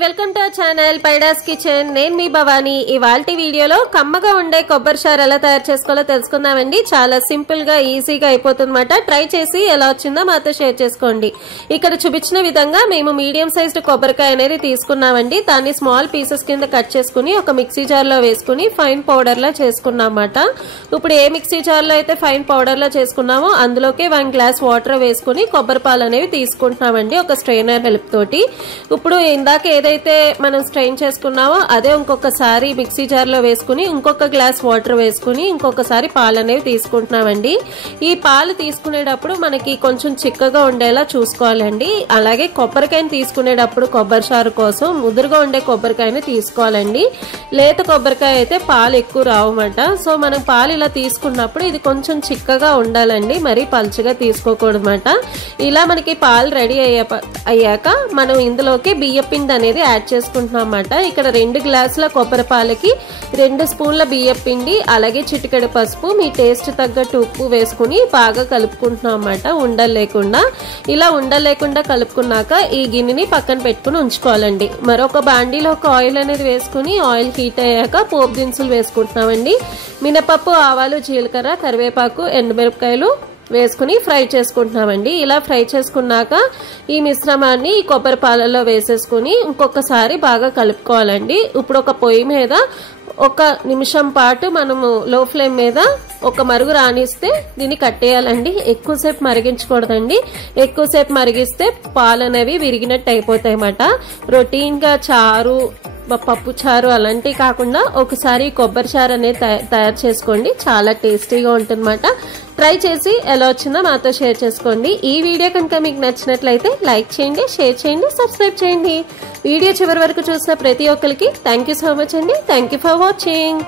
Welcome to our channel పైడాస్ kitchen. నేను మీ భవాని. ఇవాల్టి వీడియోలో కమ్మగా ఉండే కొబ్బరి చారు ఎలా తయారు చేసుకోవాలో తెలుసుకుందామండి. చాలా సింపుల్ గా ఈజీగా అయిపోతుందన్నమాట. ట్రై చేసి ఎలా వచ్చిందో మాతో షేర్ చేసుకోండి. ఇక్కడ చూపించిన విధంగా మేము మీడియం సైజ్డ్ కొబ్బరికాయ అనేది తీసుకున్నామండి. దాన్ని స్మాల్ పీసెస్ కింద కట్ చేసుకుని ఒక మిక్సీ జార్ లో వేసుకుని ఫైన్ పౌడర్ లా చేసుకున్నాం అన్నమాట. ఇప్పుడు ఏ మిక్సీ జార్ లో అయితే ఫైన్ పౌడర్ లా చేసుకున్నామో అందులోకి 1 గ్లాస్ వాటర్ వేసుకుని కొబ్బరి పాలు అనేవి తీసుకుంటున్నామండి ఒక స్ట్రైనర్ హెల్ప్ తోటి. ఇప్పుడు ఇందాక ఏదైతే మనం స్ట్రెయిన్ చేసుకున్నామో అదే ఇంకొకసారి మిక్సీ జార్ లో వేసుకుని ఇంకొక గ్లాస్ వాటర్ వేసుకుని ఇంకొకసారి పాలు అనేవి తీసుకుంటున్నామండి. ఈ పాలు తీసుకునేటప్పుడు మనకి కొంచెం చిక్కగా ఉండేలా చూసుకోవాలండి. అలాగే కొబ్బరికాయని తీసుకునేటప్పుడు కొబ్బరి చారు కోసం ముదురుగా ఉండే కొబ్బరికాయని తీసుకోవాలండి. లేత కొబ్బరికాయ అయితే పాలు ఎక్కువ రావన్నమాట. సో మనం పాలు ఇలా తీసుకున్నప్పుడు ఇది కొంచెం చిక్కగా ఉండాలండి, మరీ పలుచగా తీసుకోకూడదన్నమాట. ఇలా మనకి పాలు రెడీ అయ్యాక మనం ఇందులోకి బియ్య పిండి అనేది యాడ్ చేసుకుంటున్నాం అన్నమాట. ఇక్కడ 2 గ్లాసుల కొబ్బరి పాలకి 2 స్పూన్ల బియ్య పిండి అలాగే చిటికెడు పసుపు, మీ టేస్ట్ తగ్గట్టు ఉప్పు వేసుకుని బాగా కలుపుకుంటున్నాం అన్నమాట. ఉండలు లేకుండా. ఇలా ఉండలు లేకుండా కలుపుకున్నాక ఈ గిన్నెని పక్కన పెట్టుకుని ఉంచుకోవాలండి. మరొక బాండీలో ఒక ఆయిల్ అనేది వేసుకుని ఆయిల్ హీట్ అయ్యాక పోపు దినుసులు వేసుకుంటున్నామండి. మినపప్పు, ఆవాలు, జీలకర్ర, కరివేపాకు, ఎండుమిరపకాయలు వేసుకుని ఫ్రై చేసుకుంటున్నామండి. ఇలా ఫ్రై చేసుకున్నాక ఈ మిశ్రమాన్ని ఈ కొబ్బరి పాలలో వేసేసుకుని ఇంకొకసారి బాగా కలుపుకోవాలండి. ఇప్పుడు ఒక పొయ్యి మీద 1 నిమిషం పాటు మనము లో ఫ్లేమ్ మీద ఒక మరుగు రానిస్తే దీన్ని కట్టేయాలండి. ఎక్కువసేపు మరిగించకూడదండి. ఎక్కువసేపు మరిగిస్తే పాలు అనేవి విరిగినట్టు అయిపోతాయి అన్నమాట. రొటీన్ గా చారు, పప్పు చారు అలాంటివి కాకుండా ఒకసారి కొబ్బరి చారు అనేది తయారు చేసుకోండి. చాలా టేస్టీగా ఉంటుందన్నమాట. ట్రై చేసి ఎలా వచ్చిందో మాతో షేర్ చేసుకోండి. ఈ వీడియో కనుక మీకు నచ్చినట్లయితే లైక్ చేయండి, షేర్ చేయండి, సబ్స్క్రైబ్ చేయండి. వీడియో చివరి వరకు చూసిన ప్రతి ఒక్కరికి థ్యాంక్ యూ సో మచ్ అండి. Thank you for watching.